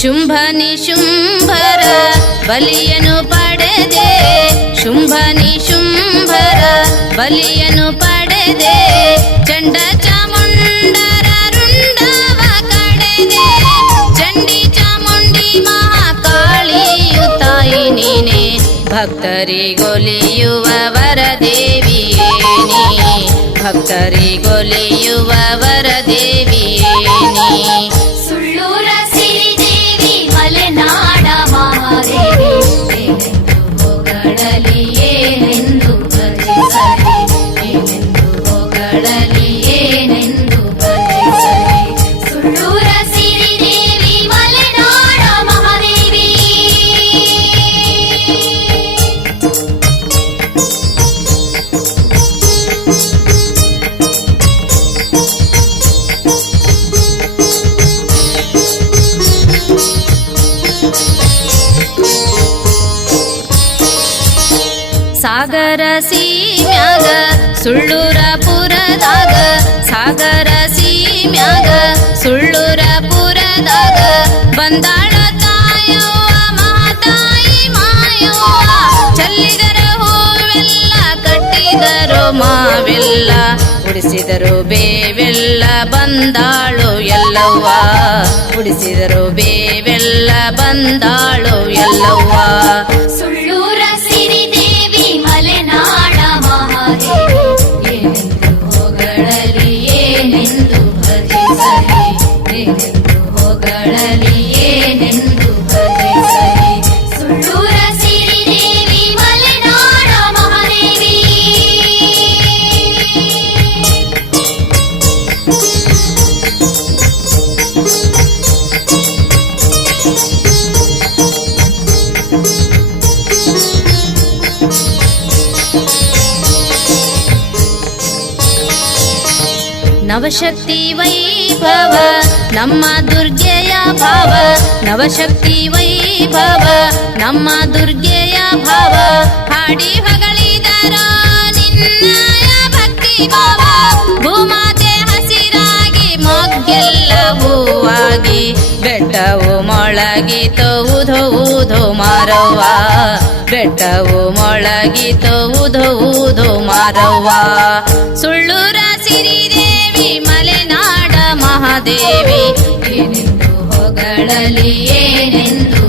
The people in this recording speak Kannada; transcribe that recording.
ಶುಂಭ ನಿಶುಂಭರ ಬಲಿಯನು ಪಡೆದೆ, ಶುಂಭ ನಿಶುಂಭರ ಬಲಿಯನು ಪಡೆದೆ, ಚಂಡ ಚಾಮುಂಡರ ರುಂಡವ ಕಡೆದೆ, ಚಂಡಿ ಚಾಮುಂಡಿ ಮಹಾಕಾಳಿಯು ತಾಯಿ ನೀನೆ, ಭಕ್ತರಿಗೊಲಿಯುವ ವರದೇವಿಯೇ ನೀ, ಭಕ್ತರಿಗೊಲಿಯುವ ವರದೇವಿಯೇ ನೀ. ಸುಳ್ಳೂರ ಸಿರಿದೇವಿ ಮಲೆನಾಡ ಮಹಾದೇವಿ, ಏನೆಂದು ಹೊಗಳಲಿ ಏನೆಂದು ಭಜಿಸಲಿ, ಏನೆಂದು ಹೊಗಳಲಿ ಏನೆಂದು ಭಜಿಸಲಿ. ಸುಳ್ಳೂರ ಸಿರಿದೇವಿ ಮಲೆನಾಡ ಮಹಾದೇವಿ. ಸಾಗರ ಸೀಮ್ಯಾಗ ಸುಳ್ಳೂರ ಪುರದಾಗ, ಸಾಗರ ಸೀಮ್ಯಾಗ ಸುಳ್ಳೂರ ಪುರದಾಗ, ಬಂದಾಳ ತಾಯವ್ವ ಮಹಾತಾಯಿ ಮಾಯವ್ವ, ಚೆಲ್ಲಿದರ ಹೂವೆಲ್ಲ ಕಟ್ಟಿದರು ಮಾವೆಲ್ಲ, ಉಡಿಸಿದರು ಬೇವೆಲ್ಲ ಬಂದಾಳು ಎಲ್ಲವ್ವ, ಉಡಿಸಿದರು ಬೇವೆಲ್ಲ ಬಂದಾಳು ಎಲ್ಲವ್ವ. ಸುಳ್ಳೂರ ಸಿರಿದೇವಿ ಮಲೆನಾಡ ಮಹಾದೇವಿ, ಏನೆಂದು ಹೊಗಳಲಿ ಏನೆಂದು ಭಜಿಸಲಿ, ಏನೆಂದು ಹೊಗಳಲಿ ಏನೆಂದು ಭಜಿಸಲಿ. ಸುಳ್ಳೂರ ಸಿರಿದೇವಿ ಮಲೆನಾಡ ಮಹಾದೇವಿ. ನವಶಕ್ತಿ ವೈಭವ ನಮ್ಮ ದುರ್ಗೆಯ ಭಾವ, ನವಶಕ್ತಿ ವೈಭವ ನಮ್ಮ ದುರ್ಗೆಯ ಭಾವ, ಹಾಡಿ ಹೊಗಳಿದರ ನಿನ್ನಯ ಭಕ್ತಿ ಭಾವ, ಭೂಮಾತೆ ಹಸಿರಾಗಿ ಮೊಗ್ಗೆಲ್ಲ ಹೂವಾಗಿ, ಬೆಟ್ಟವು ಮೊಳಗಿತೋ ಉಧೋ ಉಧೋ ಮಾರವ್ವ, ಬೆಟ್ಟವು ಮೊಳಗಿತೋ ಉಧೋ ಉಧೋ ಮಾರವ್ವ. ಸುಳ್ಳೂರ ಸಿರಿದೇವಿ ಮಲೆನಾಡ ಮಹಾದೇವಿ, ಏನೆಂದು ಹೊಗಳಲಿ ಏನೆಂದು